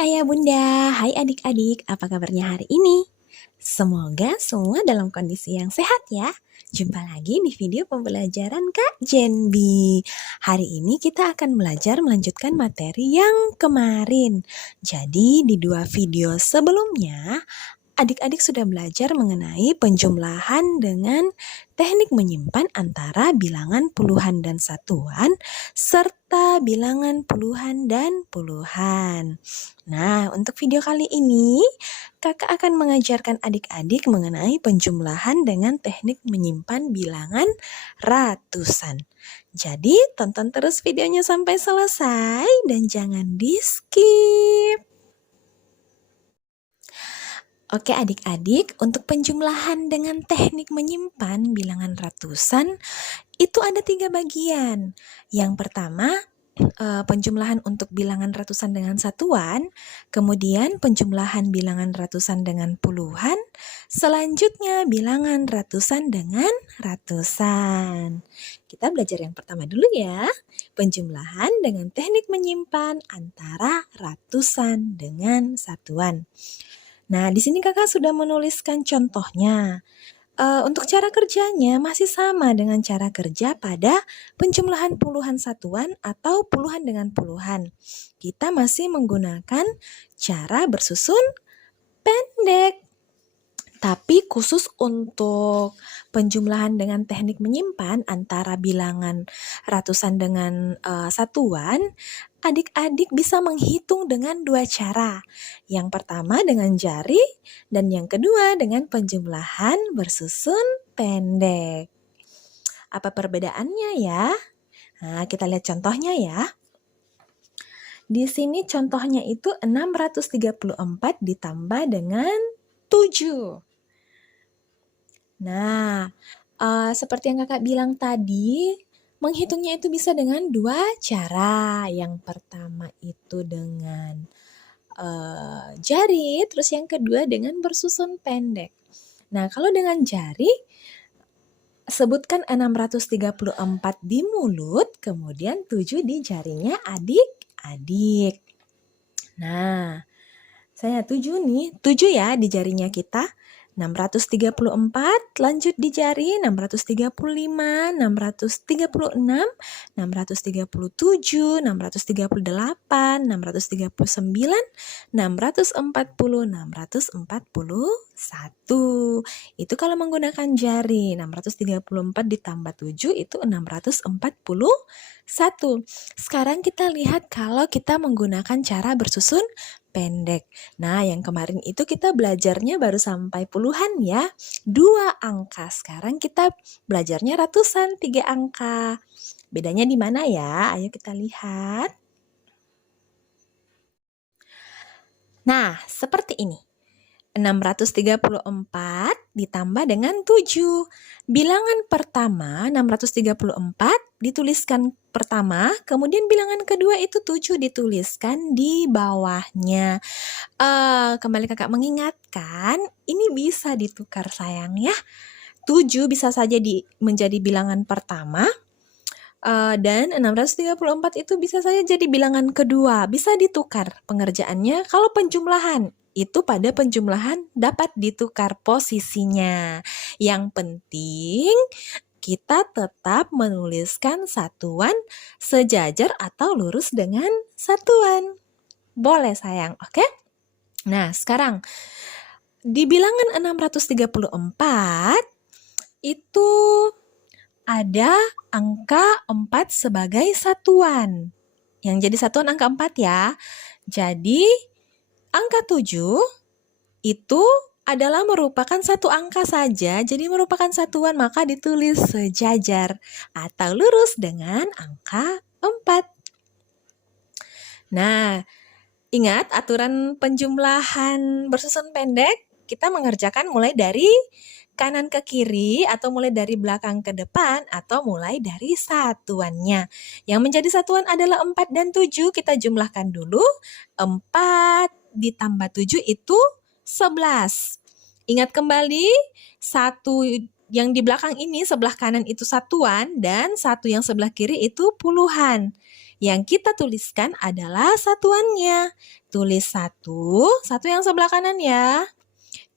Ayah Bunda, hai adik-adik, apa kabarnya hari ini? Semoga semua dalam kondisi yang sehat ya. Jumpa lagi di video pembelajaran Kak Jenbi. Hari ini kita akan belajar melanjutkan materi yang kemarin. Jadi di dua video sebelumnya, adik-adik sudah belajar mengenai penjumlahan dengan teknik menyimpan antara bilangan puluhan dan satuan, serta bilangan puluhan dan puluhan. Nah, untuk video kali ini, kakak akan mengajarkan adik-adik mengenai penjumlahan dengan teknik menyimpan bilangan ratusan. Jadi, tonton terus videonya sampai selesai dan jangan di-skip. Oke adik-adik, untuk penjumlahan dengan teknik menyimpan bilangan ratusan, itu ada 3 bagian. Yang pertama, penjumlahan untuk bilangan ratusan dengan satuan, kemudian penjumlahan bilangan ratusan dengan puluhan, selanjutnya bilangan ratusan dengan ratusan. Kita belajar yang pertama dulu ya, penjumlahan dengan teknik menyimpan antara ratusan dengan satuan. Nah, di sini kakak sudah menuliskan contohnya. Untuk cara kerjanya masih sama dengan cara kerja pada penjumlahan puluhan satuan atau puluhan dengan puluhan. Kita masih menggunakan cara bersusun pendek. Tapi khusus untuk penjumlahan dengan teknik menyimpan antara bilangan ratusan dengan satuan, adik-adik bisa menghitung dengan 2 cara. Yang pertama dengan jari dan yang kedua dengan penjumlahan bersusun pendek. Apa perbedaannya ya? Nah, kita lihat contohnya ya. Di sini contohnya itu 634 ditambah dengan 7. Nah, seperti yang kakak bilang tadi, menghitungnya itu bisa dengan 2 cara. Yang pertama itu dengan jari, terus yang kedua dengan bersusun pendek. Nah, kalau dengan jari, sebutkan 634 di mulut, kemudian 7 di jarinya adik-adik. Nah, saya 7 nih, 7 ya di jarinya kita. 634, lanjut di jari 635, 636, 637, 638, 639, 640, 641. Itu kalau menggunakan jari, 634 ditambah 7 itu 641. Sekarang kita lihat kalau kita menggunakan cara bersusun pendek. Nah, yang kemarin itu kita belajarnya baru sampai puluhan ya. 2 angka. Sekarang kita belajarnya ratusan, 3 angka. Bedanya di mana ya? Ayo kita lihat. Nah, seperti ini. 634 ditambah dengan 7. Bilangan pertama 634 dituliskan pertama, kemudian bilangan kedua itu 7 dituliskan di bawahnya. Kembali kakak mengingatkan, ini bisa ditukar sayang ya. 7 bisa saja menjadi bilangan pertama, dan 634 itu bisa saja jadi bilangan kedua. Bisa ditukar pengerjaannya. Kalau penjumlahan, itu pada penjumlahan dapat ditukar posisinya. Yang penting kita tetap menuliskan satuan sejajar atau lurus dengan satuan. Boleh sayang, oke? Nah, sekarang di bilangan 634 itu ada angka 4 sebagai satuan. Yang jadi satuan angka 4 ya. Jadi angka 7 itu adalah merupakan satu angka saja, jadi merupakan satuan, maka ditulis sejajar atau lurus dengan angka 4. Nah, ingat aturan penjumlahan bersusun pendek, kita mengerjakan mulai dari kanan ke kiri atau mulai dari belakang ke depan atau mulai dari satuannya. Yang menjadi satuan adalah 4 dan 7, kita jumlahkan dulu. 4 ditambah 7 itu 11. Ingat kembali, 1 yang di belakang ini sebelah kanan itu satuan dan satu yang sebelah kiri itu puluhan. Yang kita tuliskan adalah satuannya. Tulis satu yang sebelah kanan ya.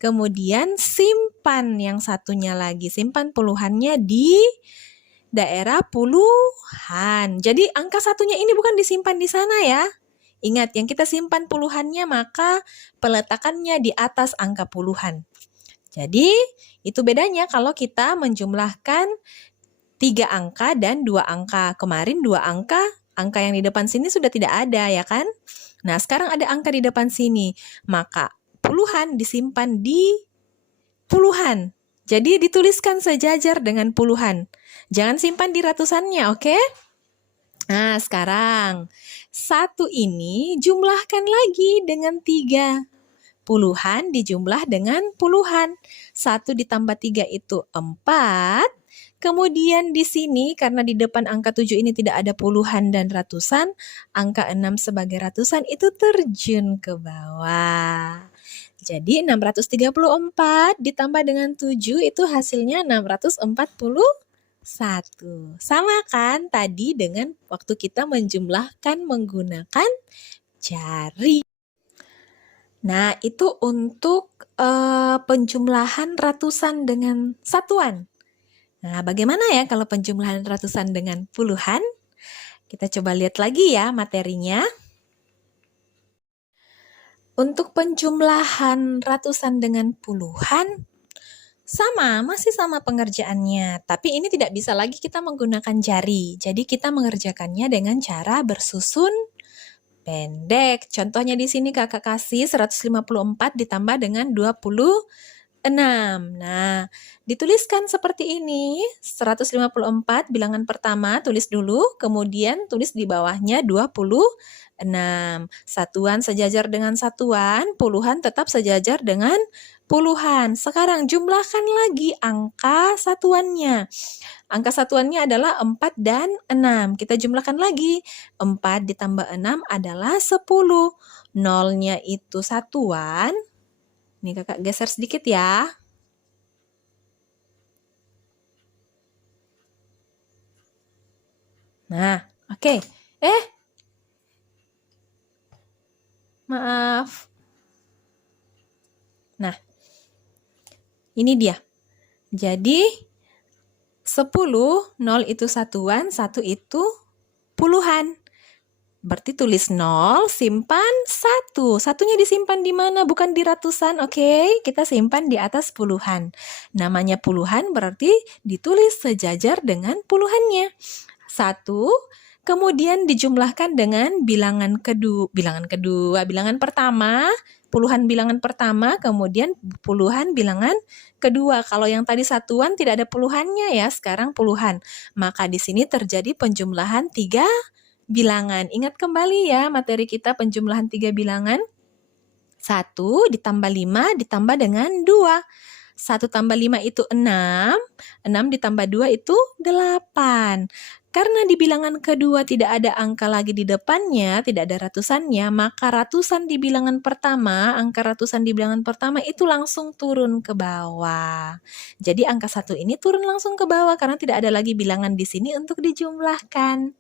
Kemudian simpan yang satunya lagi. Simpan puluhannya di daerah puluhan. Jadi angka satunya ini bukan disimpan di sana ya. Ingat, yang kita simpan puluhannya maka peletakannya di atas angka puluhan. Jadi, itu bedanya kalau kita menjumlahkan 3 angka dan 2 angka. Kemarin 2 angka yang di depan sini sudah tidak ada ya kan? Nah, sekarang ada angka di depan sini. Maka puluhan disimpan di puluhan. Jadi dituliskan sejajar dengan puluhan. Jangan simpan di ratusannya, oke? Nah, sekarang 1 ini jumlahkan lagi dengan 3. Puluhan dijumlah dengan puluhan. 1 ditambah 3 itu 4. Kemudian di sini karena di depan angka 7 ini tidak ada puluhan dan ratusan, angka 6 sebagai ratusan itu terjun ke bawah. Jadi 634 ditambah dengan 7 itu hasilnya 641. Sama kan tadi dengan waktu kita menjumlahkan menggunakan jari. Nah, itu untuk penjumlahan ratusan dengan satuan. Nah, bagaimana ya kalau penjumlahan ratusan dengan puluhan? Kita coba lihat lagi ya materinya. Untuk penjumlahan ratusan dengan puluhan, masih sama pengerjaannya. Tapi ini tidak bisa lagi kita menggunakan jari. Jadi kita mengerjakannya dengan cara bersusun pendek. Contohnya di sini kakak kasih 154 ditambah dengan 26. Nah, dituliskan seperti ini. 154 bilangan pertama tulis dulu, kemudian tulis di bawahnya 26. Satuan sejajar dengan satuan, puluhan tetap sejajar dengan puluhan. Sekarang jumlahkan lagi angka satuannya. Angka satuannya adalah 4 dan 6. Kita jumlahkan lagi. 4 ditambah 6 adalah 10. Nolnya itu satuan. Ini kakak geser sedikit ya. Nah, oke. Maaf. Nah, ini dia. Jadi, 10, 0 itu satuan, 1 itu puluhan. Berarti tulis 0, simpan 1. Satunya disimpan di mana? Bukan di ratusan, oke? Kita simpan di atas puluhan. Namanya puluhan berarti ditulis sejajar dengan puluhannya. 1, kemudian dijumlahkan dengan bilangan pertama, puluhan bilangan pertama, kemudian puluhan bilangan kedua. Kalau yang tadi satuan tidak ada puluhannya ya, sekarang puluhan. Maka di sini terjadi penjumlahan 3 bilangan. Ingat kembali ya materi kita penjumlahan 3 bilangan. 1 ditambah 5 ditambah dengan 2. 1 tambah 5 itu 6. 6 ditambah 2 itu 8. Karena di bilangan kedua tidak ada angka lagi di depannya, tidak ada ratusannya, maka ratusan di bilangan pertama, angka ratusan di bilangan pertama itu langsung turun ke bawah. Jadi angka 1 ini turun langsung ke bawah karena tidak ada lagi bilangan di sini untuk dijumlahkan.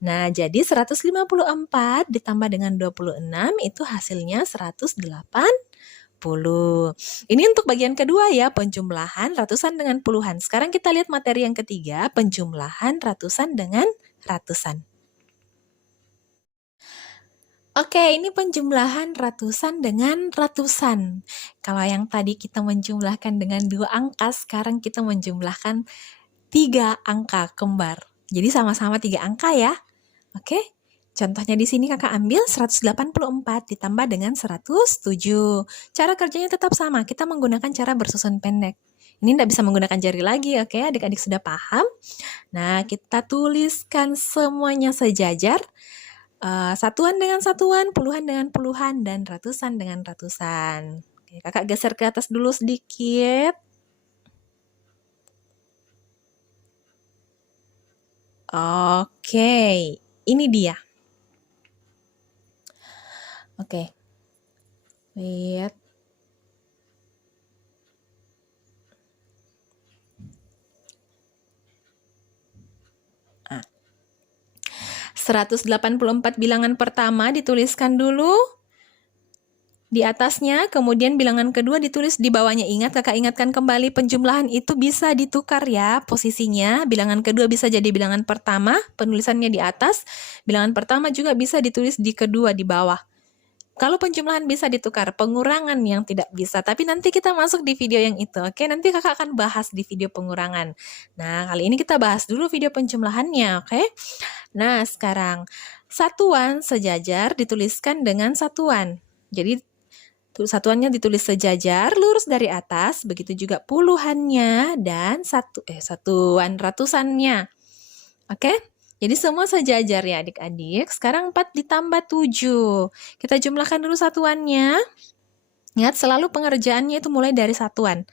Nah, jadi 154 ditambah dengan 26 itu hasilnya 180. Ini untuk bagian kedua ya, penjumlahan ratusan dengan puluhan. Sekarang kita lihat materi yang ketiga, penjumlahan ratusan dengan ratusan. Oke, ini penjumlahan ratusan dengan ratusan. Kalau yang tadi kita menjumlahkan dengan 2 angka, sekarang kita menjumlahkan 3 angka kembar. Jadi sama-sama 3 angka ya. Oke. Contohnya di sini kakak ambil 184 ditambah dengan 107. Cara kerjanya tetap sama, kita menggunakan cara bersusun pendek. Ini tidak bisa menggunakan jari lagi, oke? Adik-adik sudah paham? Nah, kita tuliskan semuanya sejajar. Satuan dengan satuan, puluhan dengan puluhan, dan ratusan dengan ratusan. Oke, kakak geser ke atas dulu sedikit. Oke, ini dia. Oke. Lihat. 184 bilangan pertama dituliskan dulu di atasnya, kemudian bilangan kedua ditulis di bawahnya. Ingat, kakak ingatkan kembali, penjumlahan itu bisa ditukar ya posisinya. Bilangan kedua bisa jadi bilangan pertama, penulisannya di atas. Bilangan pertama juga bisa ditulis di kedua, di bawah. Kalau penjumlahan bisa ditukar, pengurangan yang tidak bisa. Tapi nanti kita masuk di video yang itu, oke? Nanti kakak akan bahas di video pengurangan. Nah, kali ini kita bahas dulu video penjumlahannya, oke? Nah, sekarang satuan sejajar dituliskan dengan satuan. Jadi satuannya ditulis sejajar, lurus dari atas, begitu juga puluhannya dan satuan ratusannya. Oke? Jadi semua sejajar ya adik-adik. Sekarang 4 ditambah 7. Kita jumlahkan dulu satuannya. Ingat, selalu pengerjaannya itu mulai dari satuan.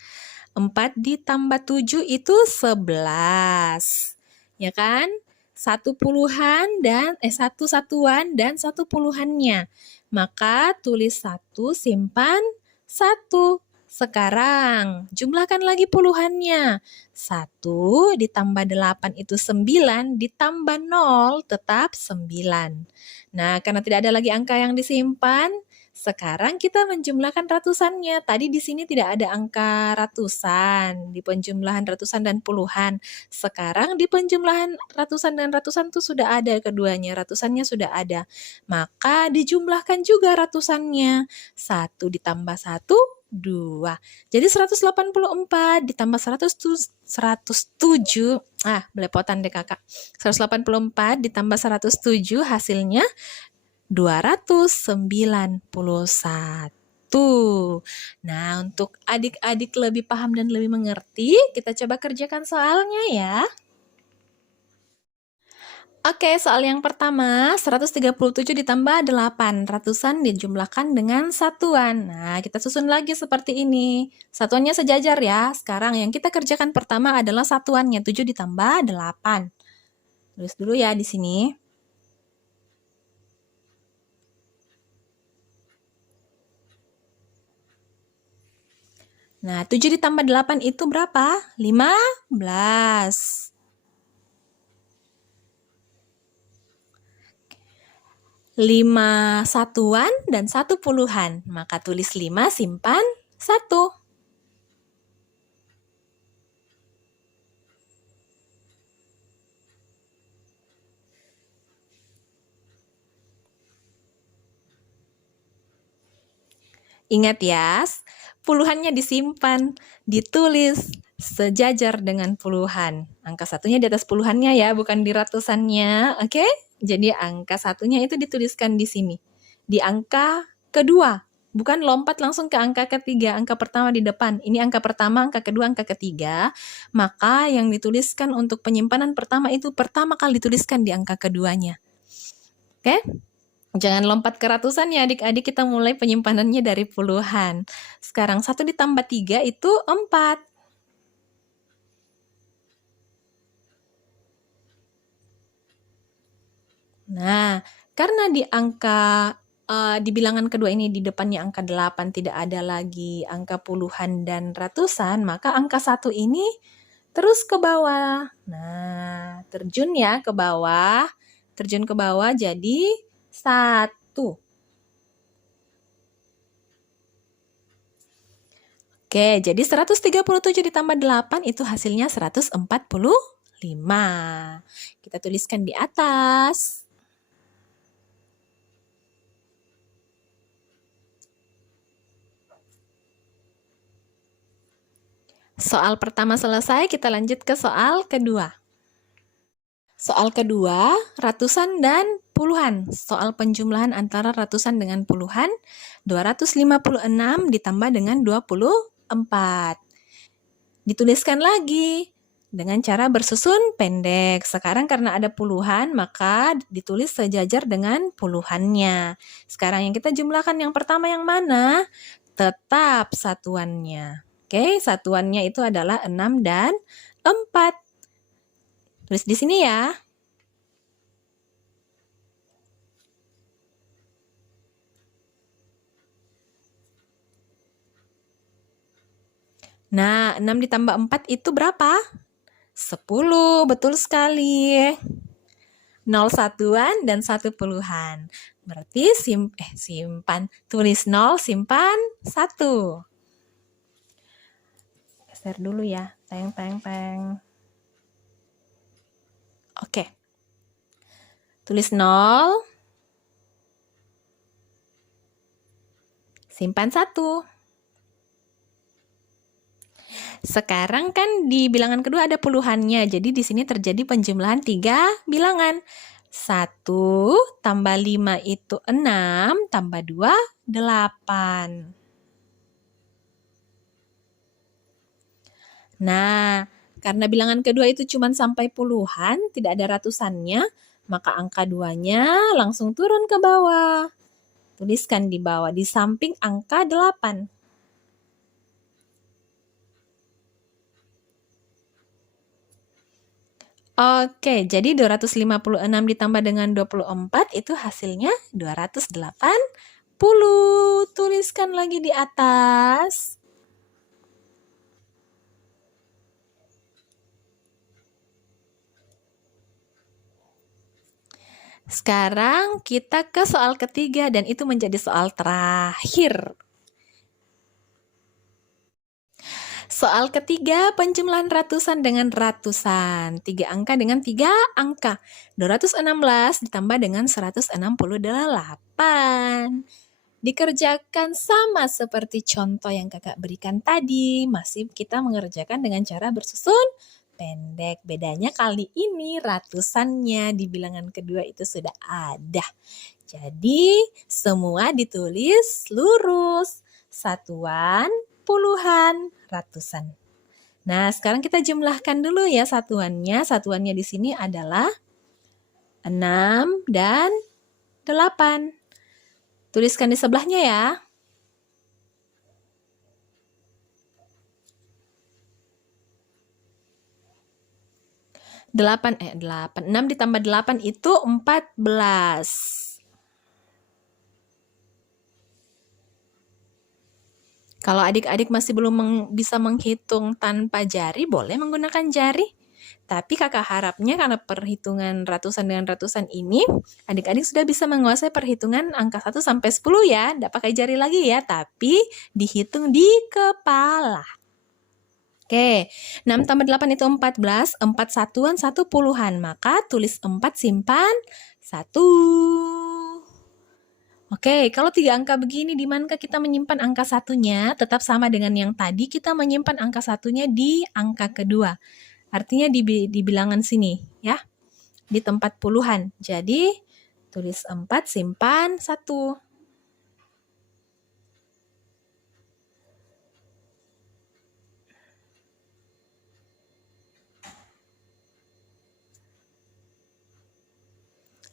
4 ditambah 7 itu 11. Ya kan? Satu satuan dan satu puluhannya. Maka tulis 1, simpan 1. Sekarang jumlahkan lagi puluhannya. 1 ditambah 8 itu 9, ditambah 0 tetap 9. Nah, karena tidak ada lagi angka yang disimpan, sekarang kita menjumlahkan ratusannya. Tadi di sini tidak ada angka ratusan, di penjumlahan ratusan dan puluhan. Sekarang di penjumlahan ratusan dan ratusan itu sudah ada keduanya, ratusannya sudah ada. Maka dijumlahkan juga ratusannya. 1 ditambah 1, 2. Jadi 184 ditambah 107, belepotan deh kakak. 184 ditambah 107 hasilnya 291. Nah, untuk adik-adik lebih paham dan lebih mengerti, kita coba kerjakan soalnya ya. Oke, soal yang pertama, 137 ditambah 8. Ratusan dijumlahkan dengan satuan. Nah, kita susun lagi seperti ini. Satuannya sejajar ya. Sekarang yang kita kerjakan pertama adalah satuannya, 7 ditambah 8. Tulis dulu ya di sini. Nah, 7 ditambah 8 itu berapa? 15. 5 satuan dan 1 puluhan. Maka tulis 5, simpan 1. Ingat ya, puluhannya disimpan, ditulis sejajar dengan puluhan. Angka satunya di atas puluhannya ya, bukan di ratusannya, oke? Jadi angka satunya itu dituliskan di sini. Di angka kedua, bukan lompat langsung ke angka ketiga, angka pertama di depan. Ini angka pertama, angka kedua, angka ketiga. Maka yang dituliskan untuk penyimpanan pertama itu pertama kali dituliskan di angka keduanya. Oke? Jangan lompat ke ratusan ya adik-adik, kita mulai penyimpanannya dari puluhan. Sekarang 1 ditambah 3 itu 4. Nah, karena di bilangan kedua ini di depannya angka 8 tidak ada lagi angka puluhan dan ratusan, maka angka 1 ini terus ke bawah. Nah, terjun ya ke bawah. Terjun ke bawah jadi 1. Oke, jadi 137 ditambah 8 itu hasilnya 145. Kita tuliskan di atas. Soal pertama selesai, kita lanjut ke soal kedua. Soal kedua, ratusan dan puluhan. Soal penjumlahan antara ratusan dengan puluhan, 256 ditambah dengan 24. Dituliskan lagi dengan cara bersusun pendek. Sekarang karena ada puluhan, maka ditulis sejajar dengan puluhannya. Sekarang yang kita jumlahkan yang pertama yang mana? Tetap satuannya. Oke, satuannya itu adalah 6 dan 4. Tulis di sini ya. Nah, 6 ditambah 4 itu berapa? 10, betul sekali. 0 satuan dan 1 puluhan. Berarti simpan, tulis 0, simpan 1. Geser dulu ya. Teng, teng, teng. Oke. Tulis 0. Simpan 1. Sekarang kan di bilangan kedua ada puluhannya. Jadi di sini terjadi penjumlahan 3 bilangan. 1 tambah 5 itu 6, tambah 2, 8. Nah, karena bilangan kedua itu cuma sampai puluhan, tidak ada ratusannya, maka angka 2-nya langsung turun ke bawah. Tuliskan di bawah, di samping angka 8. Oke, jadi 256 ditambah dengan 24 itu hasilnya 280. Tuliskan lagi di atas. Sekarang kita ke soal ketiga dan itu menjadi soal terakhir. Soal ketiga, penjumlahan ratusan dengan ratusan. 3 angka dengan 3 angka. 216 ditambah dengan 168. Dikerjakan sama seperti contoh yang kakak berikan tadi. Masih kita mengerjakan dengan cara bersusun pendek. Bedanya kali ini ratusannya di bilangan kedua itu sudah ada. Jadi semua ditulis lurus. Satuan, puluhan, ratusan. Nah, sekarang kita jumlahkan dulu ya satuannya. Satuannya di sini adalah 6 dan 8. Tuliskan di sebelahnya ya. 6 ditambah 8 itu 14. Kalau adik-adik masih belum bisa menghitung tanpa jari, boleh menggunakan jari. Tapi kakak harapnya karena perhitungan ratusan dengan ratusan ini, adik-adik sudah bisa menguasai perhitungan angka 1 sampai 10 ya. Tidak pakai jari lagi ya, tapi dihitung di kepala. Oke, 6 tambah 8 itu 14, 4 satuan 1 puluhan. Maka tulis 4 simpan 1. Oke, kalau 3 angka begini, di manakah kita menyimpan angka satunya? Tetap sama dengan yang tadi, kita menyimpan angka satunya di angka kedua. Artinya di bilangan sini, ya. Di tempat puluhan. Jadi, tulis 4, simpan 1.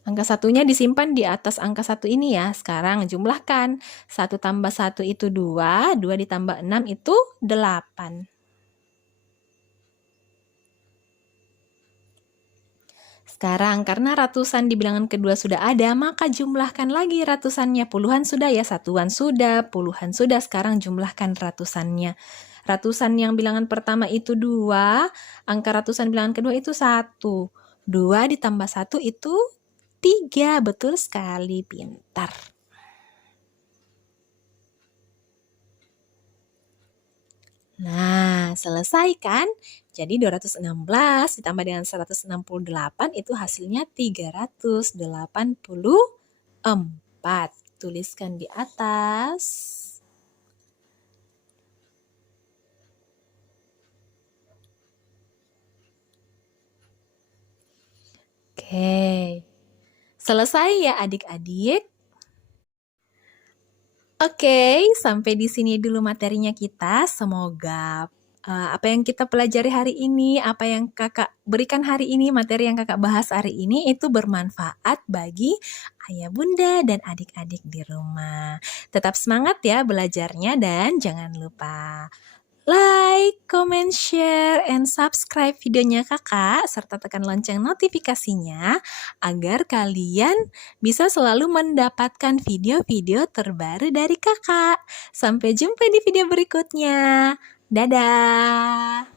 Angka satunya disimpan di atas angka 1 ini ya. Sekarang jumlahkan. 1 tambah 1 itu 2. 2 ditambah 6 itu 8. Sekarang karena ratusan di bilangan kedua sudah ada, maka jumlahkan lagi ratusannya. Puluhan sudah ya, satuan sudah, puluhan sudah. Sekarang jumlahkan ratusannya. Ratusan yang bilangan pertama itu 2. Angka ratusan bilangan kedua itu 1. 2 ditambah 1 itu 3, betul sekali, pintar. Nah, selesai kan? Jadi 216 ditambah dengan 168 itu hasilnya 384. Tuliskan di atas. Oke. Selesai ya adik-adik? Oke, sampai di sini dulu materinya kita. Semoga apa yang kita pelajari hari ini, apa yang kakak berikan hari ini, materi yang kakak bahas hari ini itu bermanfaat bagi ayah bunda dan adik-adik di rumah. Tetap semangat ya belajarnya dan jangan lupa like, comment, share, and subscribe videonya kakak, serta tekan lonceng notifikasinya agar kalian bisa selalu mendapatkan video-video terbaru dari kakak. Sampai jumpa di video berikutnya. Dadah!